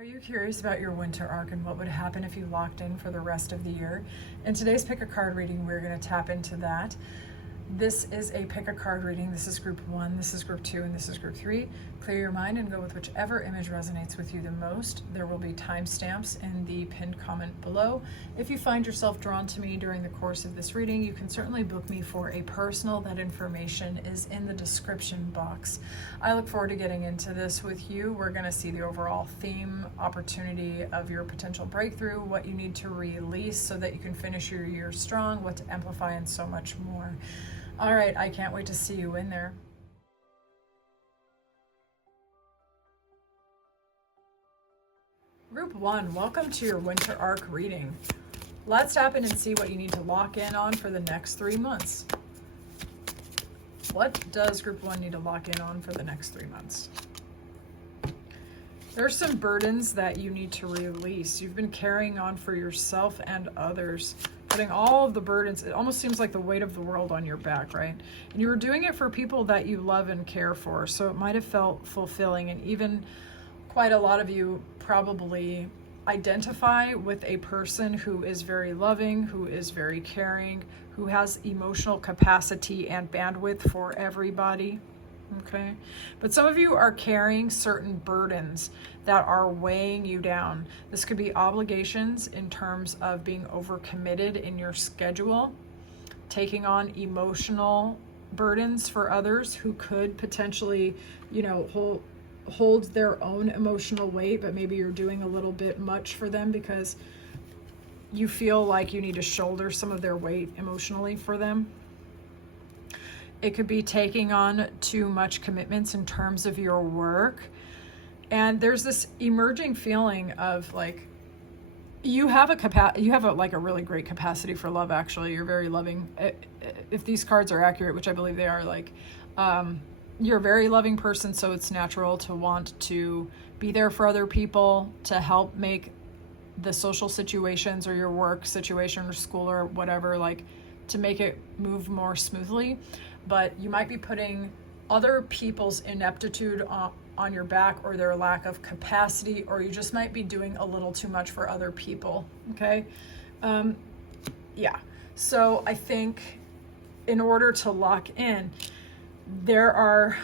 Are you curious about your winter arc and what would happen if you locked in for the rest of the year? In today's Pick a Card reading, we're going to tap into that. This is a Pick a Card reading. This is group 1, this is group 2, and this is group 3. Clear your mind and go with whichever image resonates with you the most. There will be timestamps in the pinned comment below. If you find yourself drawn to me during the course of this reading, you can certainly book me for a personal. That information is in the description box. I look forward to getting into this with you. We're going to see the overall theme, opportunity of your potential breakthrough, what you need to release so that you can finish your year strong, what to amplify, and so much more. All right, I can't wait to see you in there. Group 1, welcome to your winter arc reading. Let's tap in and see what you need to lock in on for the next 3 months. What does group 1 need to lock in on for the next 3 months? There's some burdens that you need to release. You've been carrying on for yourself and others, putting all of the burdens, it almost seems like the weight of the world on your back, right? And you were doing it for people that you love and care for, so it might have felt fulfilling, and even quite a lot of you probably identify with a person who is very loving, who is very caring, who has emotional capacity and bandwidth for everybody. Okay, but some of you are carrying certain burdens that are weighing you down. This could be obligations in terms of being overcommitted in your schedule, taking on emotional burdens for others who could potentially, hold their own emotional weight, but maybe you're doing a little bit much for them because you feel like you need to shoulder some of their weight emotionally for them. It could be taking on too much commitments in terms of your work. And there's this emerging feeling of like, you have a really great capacity for love, actually. You're very loving. If these cards are accurate, which I believe they are, you're a very loving person, so it's natural to want to be there for other people, to help make the social situations or your work situation or school or whatever, to make it move more smoothly. But you might be putting other people's ineptitude on your back, or their lack of capacity, or you just might be doing a little too much for other people, okay? So I think in order to lock in, there are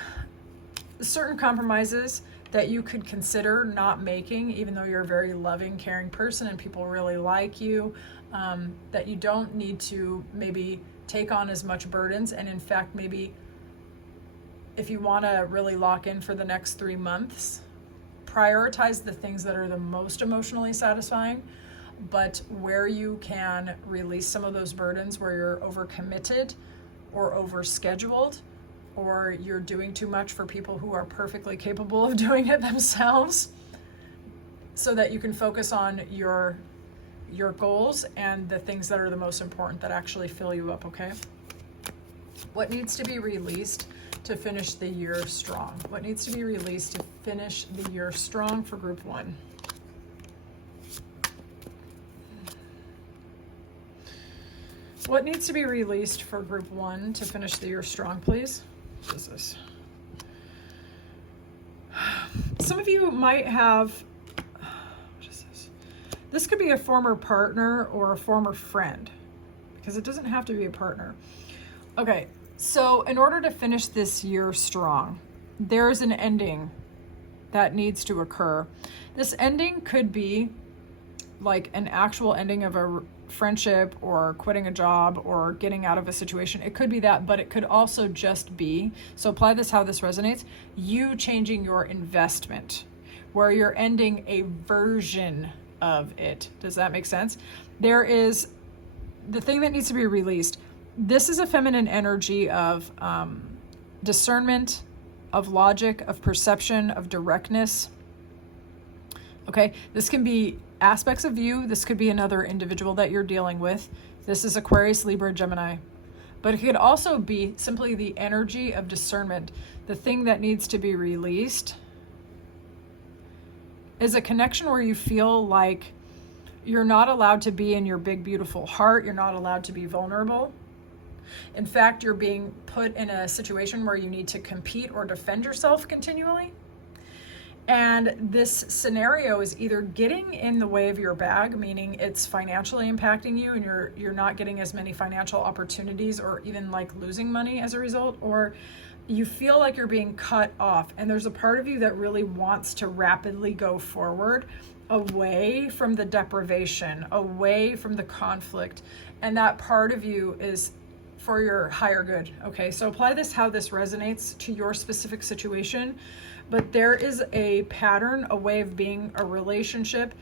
certain compromises that you could consider not making, even though you're a very loving, caring person and people really like you, that you don't need to maybe take on as much burdens. And in fact, maybe if you want to really lock in for the next 3 months, prioritize the things that are the most emotionally satisfying, but where you can release some of those burdens, where you're overcommitted or overscheduled, or you're doing too much for people who are perfectly capable of doing it themselves, so that you can focus on your goals and the things that are the most important, that actually fill you up, okay? What needs to be released to finish the year strong? What needs to be released to finish the year strong for group 1? What needs to be released for group 1 to finish the year strong, please? What is this? Some of you might have, what is this? This could be a former partner or a former friend, because it doesn't have to be a partner. Okay, so in order to finish this year strong, there's an ending that needs to occur. This ending could be like an actual ending of a friendship, or quitting a job, or getting out of a situation. It could be that, but it could also just be, so apply this how this resonates, you changing your investment, where you're ending a version of it. Does that make sense? There is the thing that needs to be released. This is a feminine energy of discernment, of logic, of perception, of directness. Okay, this can be aspects of you. This could be another individual that you're dealing with. This is Aquarius, Libra, Gemini. But it could also be simply the energy of discernment. The thing that needs to be released is a connection where you feel like you're not allowed to be in your big, beautiful heart. You're not allowed to be vulnerable. In fact, you're being put in a situation where you need to compete or defend yourself continually. And this scenario is either getting in the way of your bag, meaning it's financially impacting you and you're not getting as many financial opportunities, or even like losing money as a result, or you feel like you're being cut off. And there's a part of you that really wants to rapidly go forward, away from the deprivation, away from the conflict. And that part of you is for your higher good. Okay, so apply this how this resonates to your specific situation. But there is a pattern, a way of being, a relationship.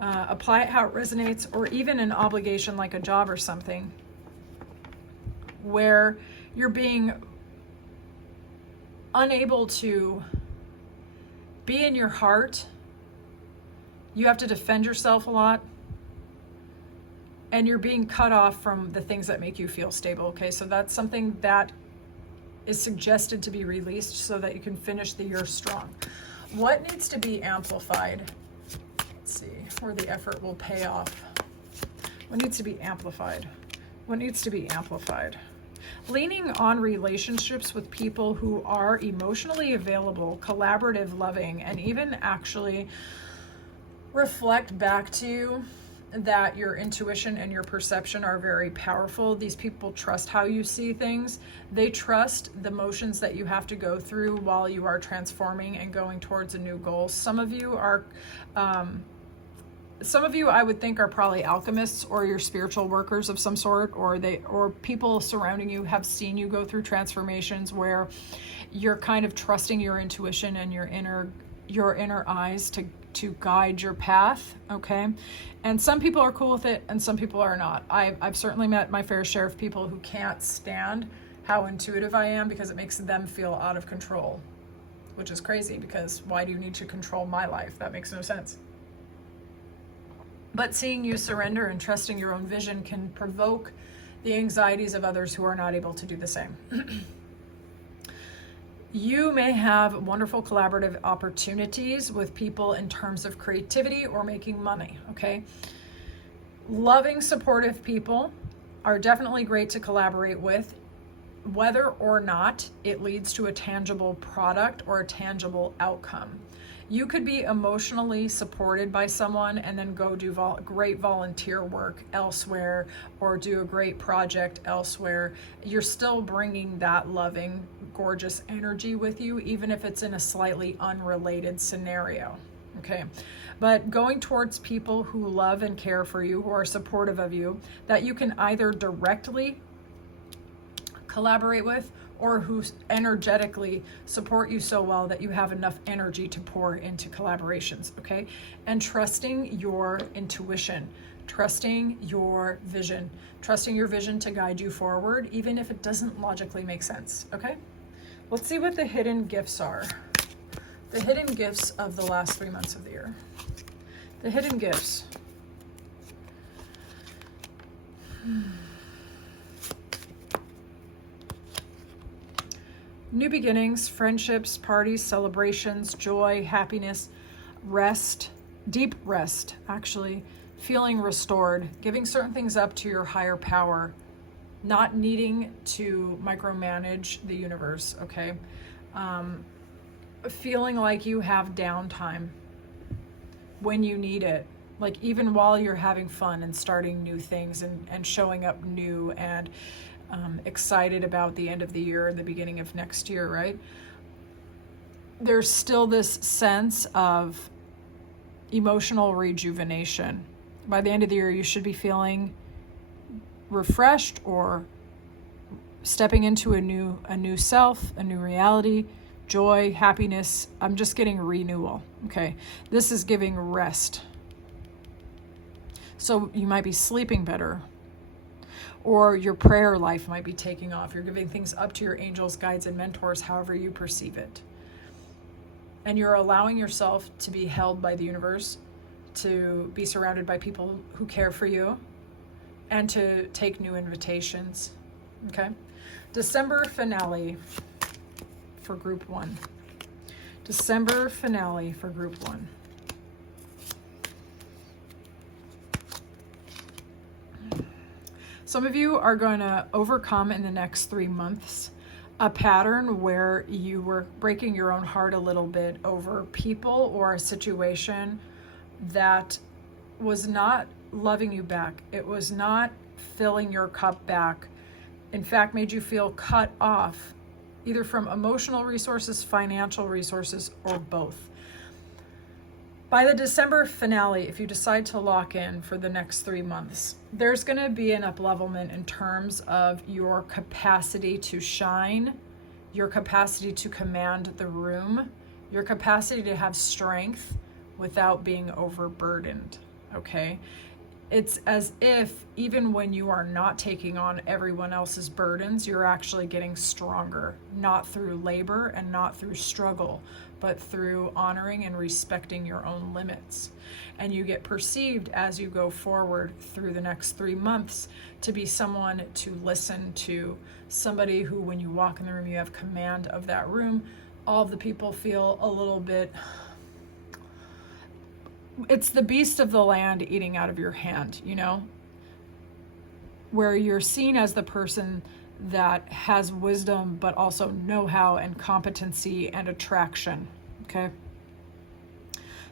Apply it how it resonates, or even an obligation like a job or something, where you're being unable to be in your heart. You have to defend yourself a lot. And you're being cut off from the things that make you feel stable. Okay, so that's something that is suggested to be released so that you can finish the year strong. What needs to be amplified? Let's see where the effort will pay off. What needs to be amplified? What needs to be amplified? Leaning on relationships with people who are emotionally available, collaborative, loving, and even actually reflect back to you that your intuition and your perception are very powerful. These people trust how you see things. They trust the motions that you have to go through while you are transforming and going towards a new goal. Some of you I would think are probably alchemists, or your spiritual workers of some sort, or people surrounding you have seen you go through transformations where you're kind of trusting your intuition and your inner eyes to guide your path. Okay, and some people are cool with it and some people are not. I've certainly met my fair share of people who can't stand how intuitive I am because it makes them feel out of control, which is crazy, because why do you need to control my life? That makes no sense. But seeing you surrender and trusting your own vision can provoke the anxieties of others who are not able to do the same. You may have wonderful collaborative opportunities with people in terms of creativity or making money, okay? Loving, supportive people are definitely great to collaborate with, whether or not it leads to a tangible product or a tangible outcome. You could be emotionally supported by someone and then go do great volunteer work elsewhere, or do a great project elsewhere. You're still bringing that loving, gorgeous energy with you, even if it's in a slightly unrelated scenario. Okay, but going towards people who love and care for you, who are supportive of you, that you can either directly collaborate with, or who energetically support you so well that you have enough energy to pour into collaborations, okay? And trusting your intuition, trusting your vision to guide you forward, even if it doesn't logically make sense, okay? Let's see what the hidden gifts are. The hidden gifts of the last 3 months of the year. The hidden gifts. New beginnings, friendships, parties, celebrations, joy, happiness, rest, deep rest, actually, feeling restored, giving certain things up to your higher power, not needing to micromanage the universe, okay? Feeling like you have downtime when you need it, like even while you're having fun and starting new things and showing up new and excited about the end of the year and the beginning of next year, right? There's still this sense of emotional rejuvenation. By the end of the year, you should be feeling refreshed or stepping into a new self, a new reality, joy, happiness. I'm just getting renewal, okay? This is giving rest. So you might be sleeping better, or your prayer life might be taking off. You're giving things up to your angels, guides, and mentors, however you perceive it. And you're allowing yourself to be held by the universe, to be surrounded by people who care for you, and to take new invitations, okay? December finale for group 1. December finale for group 1. Some of you are going to overcome in the next 3 months a pattern where you were breaking your own heart a little bit over people or a situation that was not loving you back. It was not filling your cup back. In fact, made you feel cut off, either from emotional resources, financial resources, or both. By the December finale, if you decide to lock in for the next 3 months, there's going to be an up-levelment in terms of your capacity to shine, your capacity to command the room, your capacity to have strength without being overburdened, okay? It's as if even when you are not taking on everyone else's burdens, you're actually getting stronger, not through labor and not through struggle, but through honoring and respecting your own limits. And you get perceived as you go forward through the next 3 months to be someone to listen to, somebody who, when you walk in the room, you have command of that room. All of the people feel a little bit, it's the beast of the land eating out of your hand, you know, where you're seen as the person that has wisdom, but also know-how and competency and attraction, okay?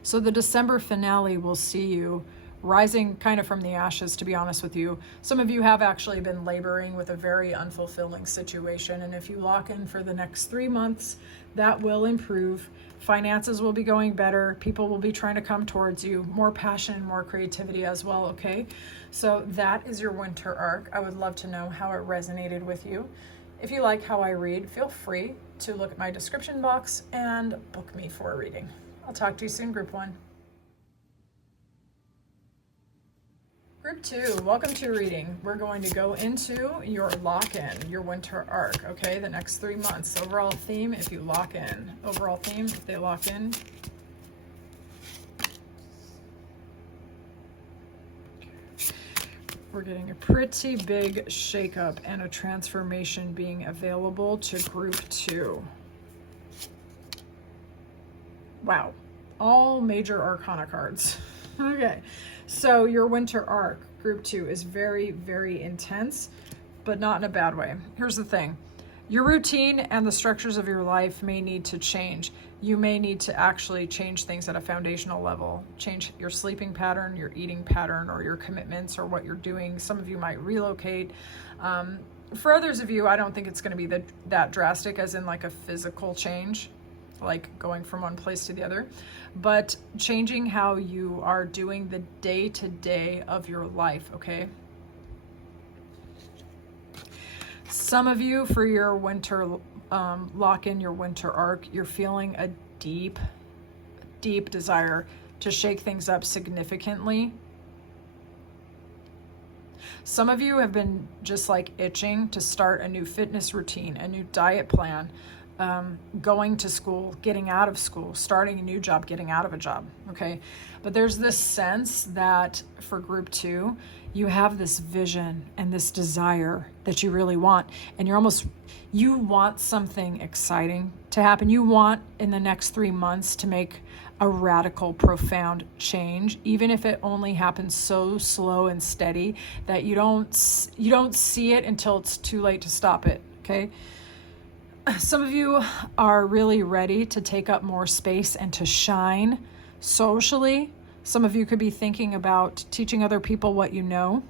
So the December finale will see you rising kind of from the ashes, to be honest with you. Some of you have actually been laboring with a very unfulfilling situation, and if you lock in for the next 3 months, that will improve. Finances will be going better. People will be trying to come towards you. More passion and more creativity as well, okay? So that is your winter arc. I would love to know how it resonated with you. If you like how I read, feel free to look at my description box and book me for a reading. I'll talk to you soon, Group 1. Group 2, welcome to your reading. We're going to go into your lock-in, your winter arc, okay? The next 3 months. Overall theme, if you lock in. Overall theme, if they lock in. We're getting a pretty big shakeup and a transformation being available to Group 2. Wow. All major arcana cards. Okay. So your winter arc, Group 2, is very, very intense, but not in a bad way. Here's the thing. Your routine and the structures of your life may need to change. You may need to actually change things at a foundational level. Change your sleeping pattern, your eating pattern, or your commitments, or what you're doing. Some of you might relocate. For others of you, I don't think it's going to be that drastic, as in like a physical change, like going from one place to the other, but changing how you are doing the day-to-day of your life, okay? Some of you, for your winter lock-in, your winter arc, you're feeling a deep, deep desire to shake things up significantly. Some of you have been just like itching to start a new fitness routine, a new diet plan, going to school, getting out of school, starting a new job, getting out of a job, okay? But there's this sense that for Group 2, you have this vision and this desire that you really want, and you want something exciting to happen. You want in the next 3 months to make a radical, profound change, even if it only happens so slow and steady that you don't see it until it's too late to stop it, okay? Some of you are really ready to take up more space and to shine socially. Some of you could be thinking about teaching other people what you know.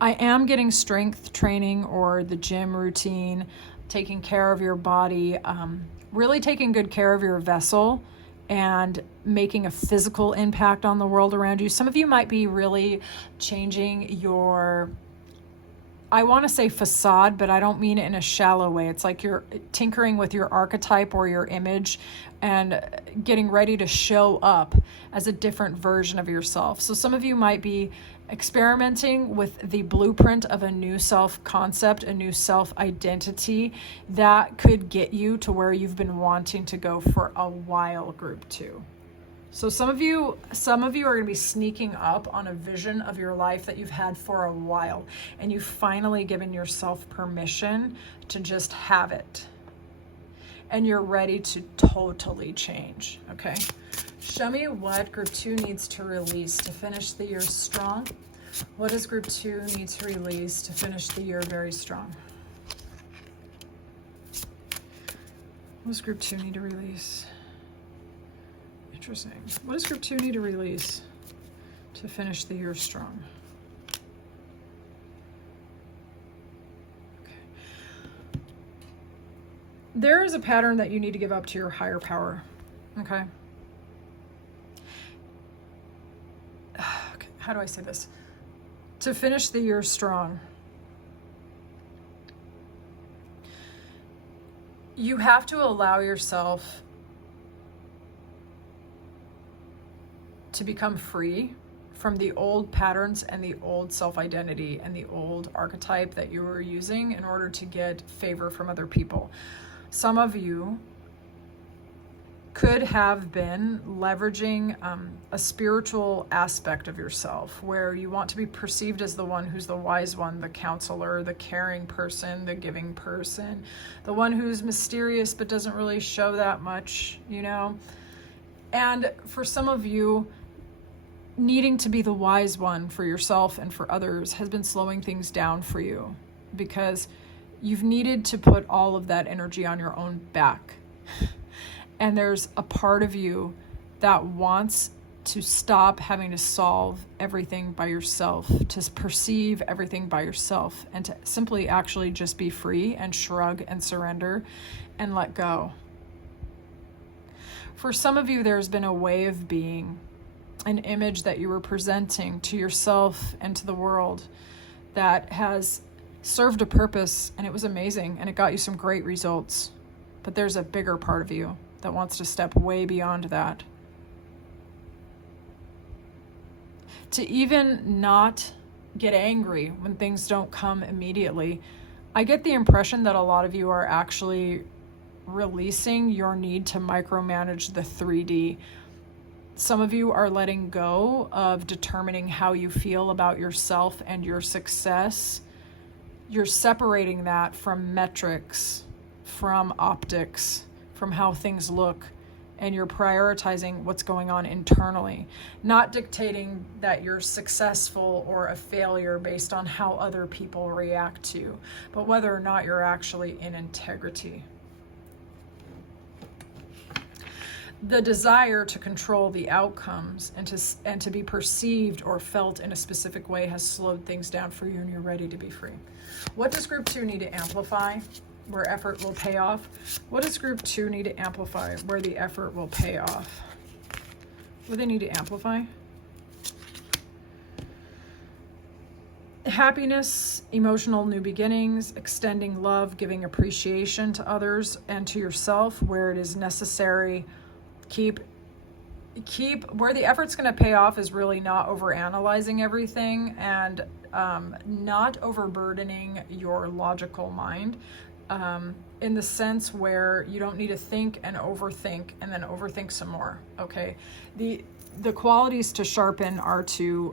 I am getting strength training or the gym routine, taking care of your body, really taking good care of your vessel and making a physical impact on the world around you. Some of you might be really changing your, I want to say facade, but I don't mean it in a shallow way. It's like you're tinkering with your archetype or your image and getting ready to show up as a different version of yourself. So some of you might be experimenting with the blueprint of a new self-concept, a new self-identity that could get you to where you've been wanting to go for a while, Group 2. So some of you are going to be sneaking up on a vision of your life that you've had for a while, and you've finally given yourself permission to just have it. And you're ready to totally change, okay? Show me what Group 2 needs to release to finish the year strong. What does group 2 need to release to finish the year very strong? What does group 2 need to release? Interesting. What does group 2 need to release to finish the year strong? Okay. There is a pattern that you need to give up to your higher power. Okay. How do I say this? To finish the year strong, you have to allow yourself to become free from the old patterns and the old self-identity and the old archetype that you were using in order to get favor from other people. Some of you could have been leveraging a spiritual aspect of yourself where you want to be perceived as the one who's the wise one, the counselor, the caring person, the giving person, the one who's mysterious but doesn't really show that much, you know? And for some of you, needing to be the wise one for yourself and for others has been slowing things down for you because you've needed to put all of that energy on your own back. And there's a part of you that wants to stop having to solve everything by yourself, to perceive everything by yourself, and to simply actually just be free and shrug and surrender and let go. For some of you, there's been a way of being, an image that you were presenting to yourself and to the world that has served a purpose, and it was amazing, and it got you some great results. But there's a bigger part of you that wants to step way beyond that. To even not get angry when things don't come immediately. I get the impression that a lot of you are actually releasing your need to micromanage the 3D. Some of you are letting go of determining how you feel about yourself and your success. You're separating that from metrics, from optics, from how things look, and you're prioritizing what's going on internally, not dictating that you're successful or a failure based on how other people react to you, but whether or not you're actually in integrity. The desire to control the outcomes and to be perceived or felt in a specific way has slowed things down for you, and you're ready to be free. What does group 2 need to amplify where effort will pay off? What does group 2 need to amplify where the effort will pay off? What do they need to amplify? Happiness, emotional new beginnings, extending love, giving appreciation to others and to yourself where it is necessary. Keep where the effort's going to pay off is really not overanalyzing everything and not overburdening your logical mind. In the sense where you don't need to think and overthink and then overthink some more, okay? The qualities to sharpen are to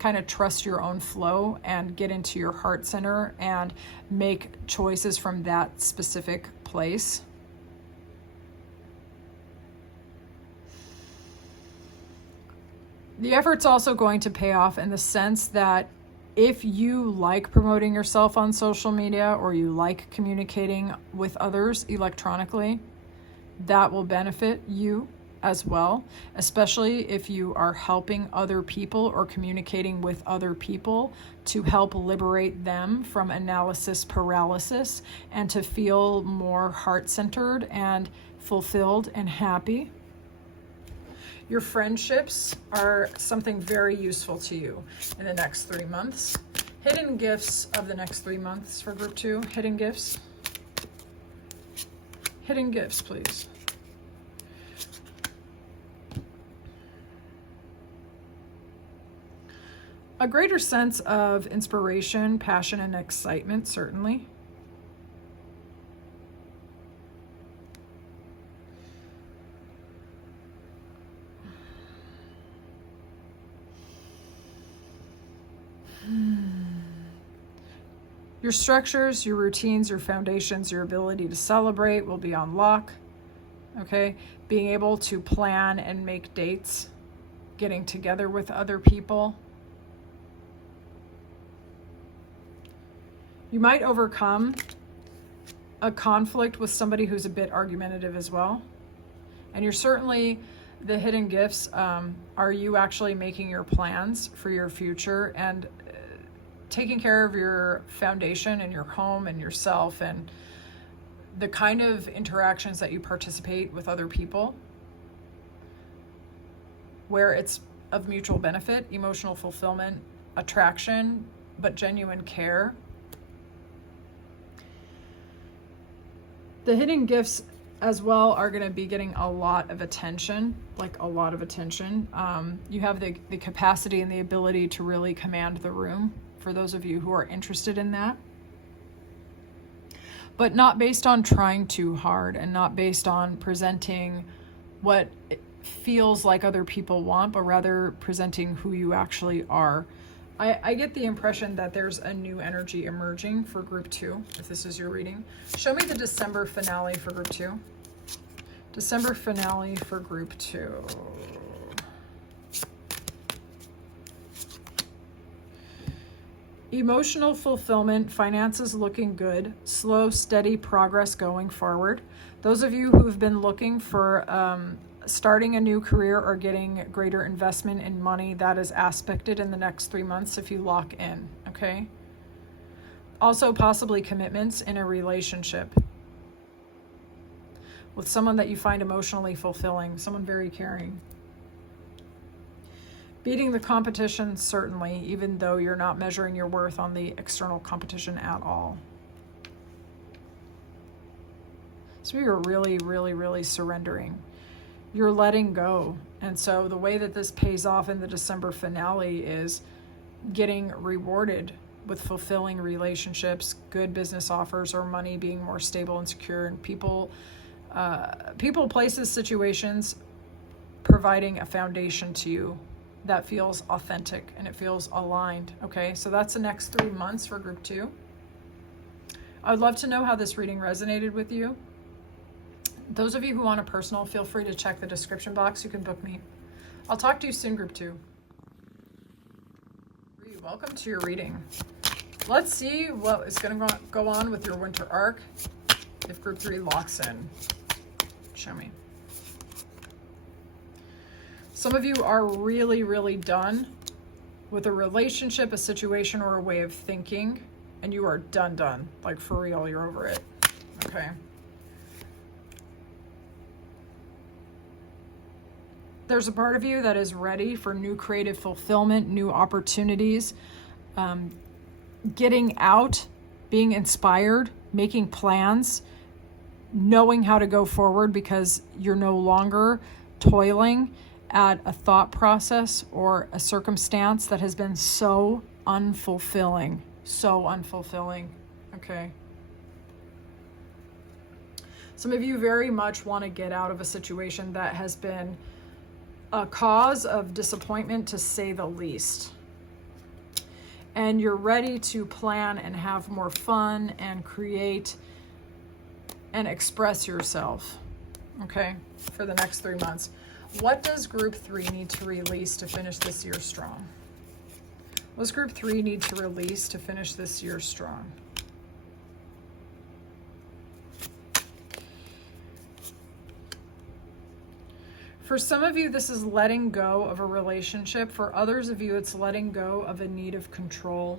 kind of trust your own flow and get into your heart center and make choices from that specific place. The effort's also going to pay off in the sense that if you like promoting yourself on social media or you like communicating with others electronically, that will benefit you as well, especially if you are helping other people or communicating with other people to help liberate them from analysis paralysis and to feel more heart-centered and fulfilled and happy. Your friendships are something very useful to you in the next 3 months. Hidden gifts of the next 3 months for group 2. Hidden gifts. Hidden gifts, please. A greater sense of inspiration, passion, and excitement, certainly. Your structures, your routines, your foundations, your ability to celebrate will be on lock, okay? Being able to plan and make dates, getting together with other people. You might overcome a conflict with somebody who's a bit argumentative as well. And you're certainly, the hidden gifts are you actually making your plans for your future and taking care of your foundation and your home and yourself and the kind of interactions that you participate with other people, where it's of mutual benefit, emotional fulfillment, attraction, but genuine care. The hidden gifts as well are going to be getting a lot of attention, like a lot of attention. You have the capacity and the ability to really command the room, for those of you who are interested in that. But not based on trying too hard and not based on presenting what it feels like other people want, but rather presenting who you actually are. I get the impression that there's a new energy emerging for group 2, if this is your reading. Show me the December finale for group 2. December finale for group 2. Emotional fulfillment, finances looking good, slow, steady progress going forward. Those of you who've been looking for starting a new career or getting greater investment in money, that is aspected in the next 3 months if you lock in, okay? Also possibly commitments in a relationship with someone that you find emotionally fulfilling, someone very caring. Beating the competition, certainly, even though you're not measuring your worth on the external competition at all. So you're really, really, really surrendering. You're letting go. And so the way that this pays off in the December finale is getting rewarded with fulfilling relationships, good business offers, or money being more stable and secure, and people, places, situations providing a foundation to you that feels authentic and it feels aligned. Okay, so that's the next 3 months for group 2. I would love to know how this reading resonated with you. Those of you who want a personal, feel free to check the description box. You can book me. I'll talk to you soon, group 2. Welcome to your reading. Let's see what is going to go on with your winter arc if group 3 locks in. Show me. Some of you are really, really done with a relationship, a situation, or a way of thinking, and you are done. Like, for real, you're over it. Okay. There's a part of you that is ready for new creative fulfillment, new opportunities, getting out, being inspired, making plans, knowing how to go forward because you're no longer toiling at a thought process or a circumstance that has been so unfulfilling. Okay. Some of you very much want to get out of a situation that has been a cause of disappointment, to say the least. And you're ready to plan and have more fun and create and express yourself, okay, for the next 3 months. What does group 3 need to release to finish this year strong? What does group 3 need to release to finish this year strong? For some of you, this is letting go of a relationship. For others of you, it's letting go of a need of control.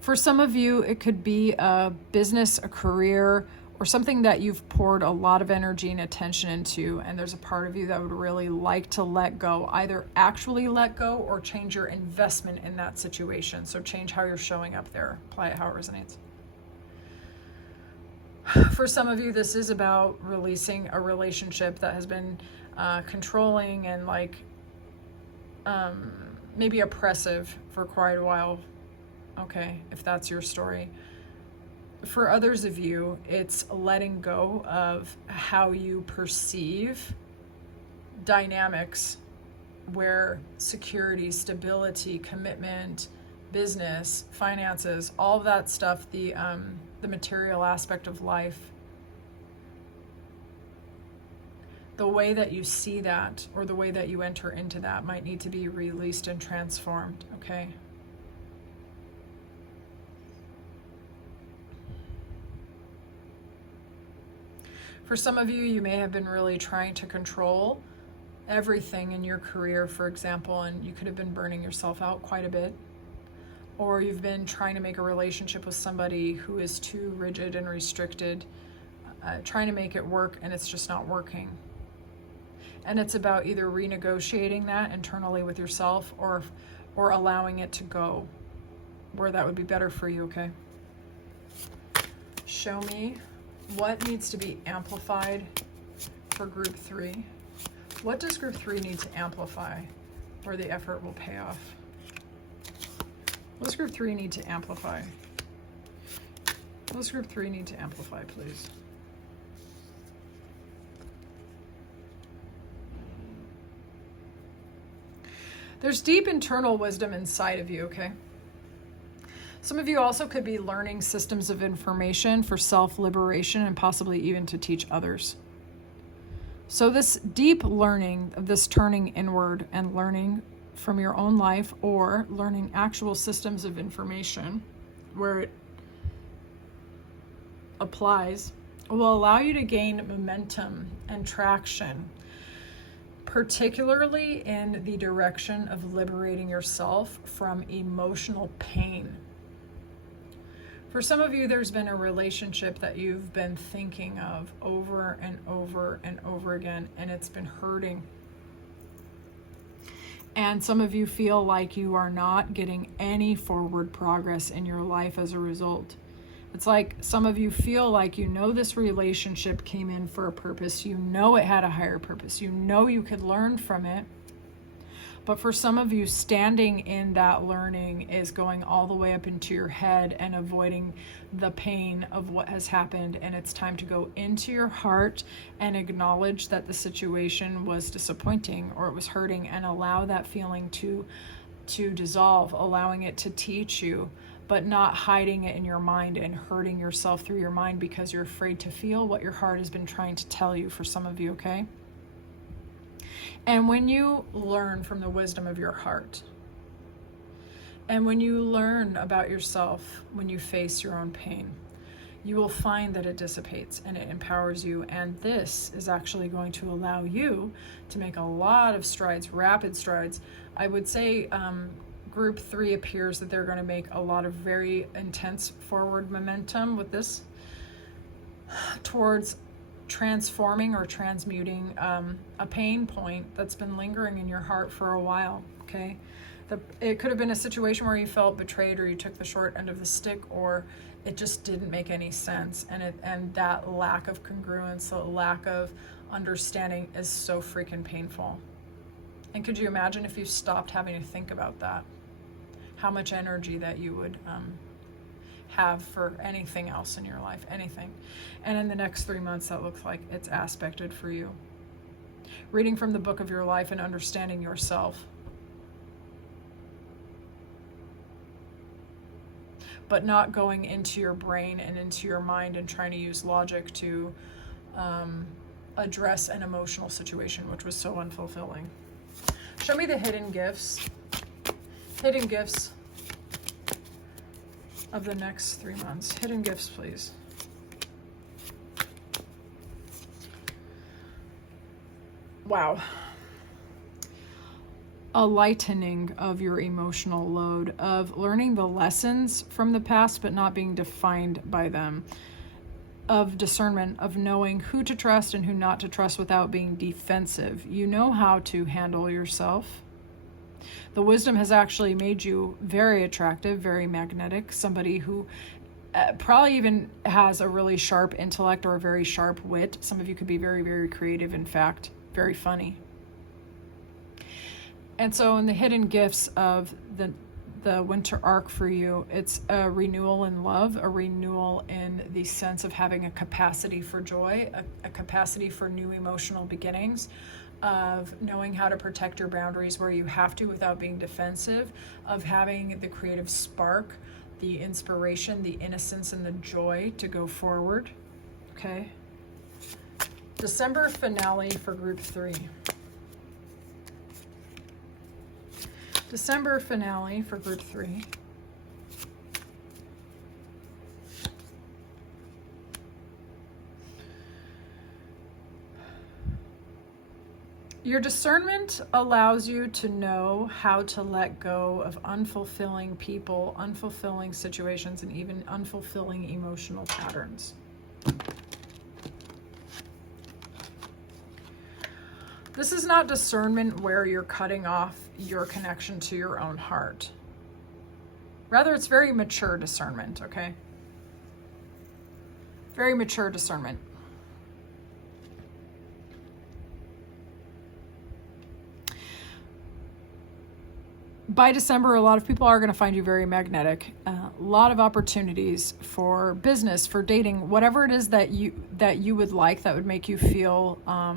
For some of you, it could be a business, a career, or something that you've poured a lot of energy and attention into, and there's a part of you that would really like to let go, either actually let go or change your investment in that situation. So change how you're showing up there. Apply it how it resonates. For some of you, this is about releasing a relationship that has been controlling and maybe oppressive for quite a while. Okay, if that's your story. For others of you, it's letting go of how you perceive dynamics where security, stability, commitment, business, finances, all of that stuff, the material aspect of life, the way that you see that or the way that you enter into that might need to be released and transformed, okay? For some of you, you may have been really trying to control everything in your career, for example, and you could have been burning yourself out quite a bit. Or you've been trying to make a relationship with somebody who is too rigid and restricted, trying to make it work, and it's just not working. And it's about either renegotiating that internally with yourself or allowing it to go where that would be better for you, okay? Show me what needs to be amplified for group 3. What does group 3 need to amplify where the effort will pay off? What does group 3 need to amplify? What does group 3 need to amplify, please? There's deep internal wisdom inside of you, okay? Some of you also could be learning systems of information for self-liberation and possibly even to teach others. So this deep learning of this turning inward and learning from your own life or learning actual systems of information where it applies will allow you to gain momentum and traction, particularly in the direction of liberating yourself from emotional pain. For some of you, there's been a relationship that you've been thinking of over and over and over again, and it's been hurting. And some of you feel like you are not getting any forward progress in your life as a result. It's like some of you feel like you know this relationship came in for a purpose. You know it had a higher purpose. You know you could learn from it. But for some of you, standing in that learning is going all the way up into your head and avoiding the pain of what has happened. And it's time to go into your heart and acknowledge that the situation was disappointing or it was hurting, and allow that feeling to dissolve, allowing it to teach you, but not hiding it in your mind and hurting yourself through your mind because you're afraid to feel what your heart has been trying to tell you, for some of you, okay? And when you learn from the wisdom of your heart, and when you learn about yourself, when you face your own pain, you will find that it dissipates and it empowers you. And this is actually going to allow you to make a lot of strides, rapid strides. I would say group 3 appears that they're going to make a lot of very intense forward momentum with this towards transforming or transmuting a pain point that's been lingering in your heart for a while, okay? It could have been a situation where you felt betrayed, or you took the short end of the stick, or it just didn't make any sense, and that lack of congruence, the lack of understanding is so freaking painful. And could you imagine if you stopped having to think about that? How much energy that you would have for anything else in your life, anything. And in the next 3 months, that looks like it's aspected for you. Reading from the book of your life and understanding yourself. But not going into your brain and into your mind and trying to use logic to address an emotional situation, which was so unfulfilling. Show me the hidden gifts. Hidden gifts of the next 3 months. Hidden gifts, please. Wow. A lightening of your emotional load, of learning the lessons from the past but not being defined by them, of discernment, of knowing who to trust and who not to trust without being defensive. You know how to handle yourself. The wisdom has actually made you very attractive, very magnetic, somebody who probably even has a really sharp intellect or a very sharp wit. Some of you could be very, very creative, in fact, very funny. And so in the hidden gifts of the winter arc for you, it's a renewal in love, a renewal in the sense of having a capacity for joy, a capacity for new emotional beginnings, of knowing how to protect your boundaries where you have to without being defensive, of having the creative spark, the inspiration, the innocence, and the joy to go forward. Okay. December finale for group 3. December finale for group 3. Your discernment allows you to know how to let go of unfulfilling people, unfulfilling situations, and even unfulfilling emotional patterns. This is not discernment where you're cutting off your connection to your own heart. Rather, it's very mature discernment, okay? Very mature discernment. By December, a lot of people are going to find you very magnetic. A lot of opportunities for business, for dating, whatever it is that you would like, that would make you feel, I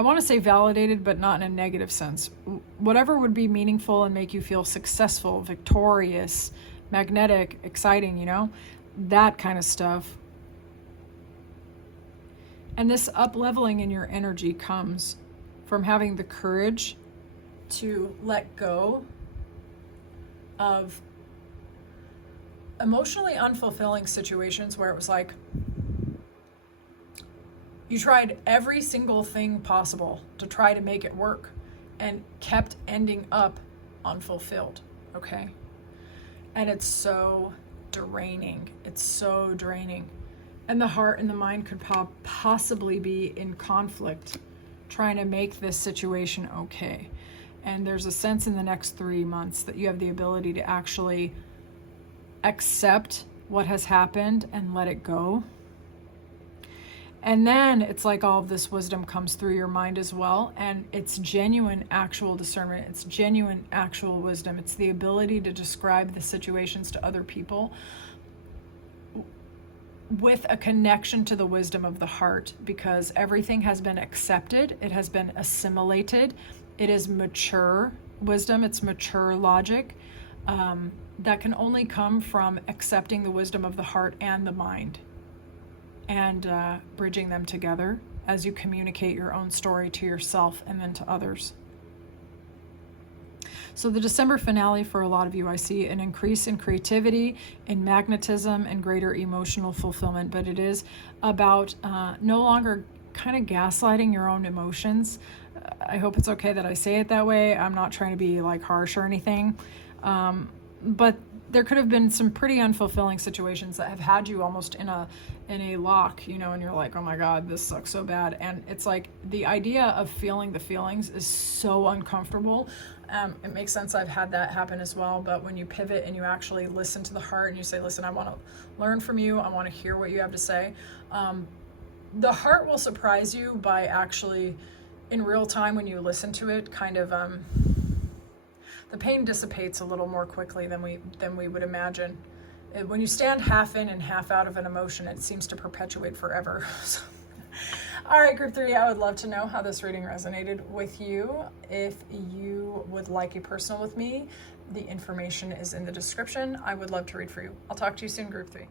want to say validated, but not in a negative sense. Whatever would be meaningful and make you feel successful, victorious, magnetic, exciting, you know, that kind of stuff. And this up-leveling in your energy comes from having the courage to let go of emotionally unfulfilling situations where it was like you tried every single thing possible to try to make it work and kept ending up unfulfilled, okay? And it's so draining. It's so draining. And the heart and the mind could possibly be in conflict trying to make this situation okay. And there's a sense in the next 3 months that you have the ability to actually accept what has happened and let it go. And then it's like all of this wisdom comes through your mind as well. And it's genuine, actual discernment. It's genuine, actual wisdom. It's the ability to describe the situations to other people with a connection to the wisdom of the heart, because everything has been accepted. It has been assimilated. It is mature wisdom. It's mature logic that can only come from accepting the wisdom of the heart and the mind and bridging them together as you communicate your own story to yourself and then to others. So the December finale for a lot of you, I see an increase in creativity, in magnetism, and greater emotional fulfillment, but it is about no longer kind of gaslighting your own emotions. I hope it's okay that I say it that way. I'm not trying to be like harsh or anything. But there could have been some pretty unfulfilling situations that have had you almost in a lock, you know, and you're like, oh my God, this sucks so bad. And it's like the idea of feeling the feelings is so uncomfortable. It makes sense. I've had that happen as well. But when you pivot and you actually listen to the heart and you say, listen, I want to learn from you. I want to hear what you have to say. The heart will surprise you by actually in real time when you listen to it, kind of, the pain dissipates a little more quickly than we would imagine. When you stand half in and half out of an emotion, it seems to perpetuate forever. So, all right, group 3, I would love to know how this reading resonated with you. If you would like a personal with me, the information is in the description. I would love to read for you. I'll talk to you soon, group 3.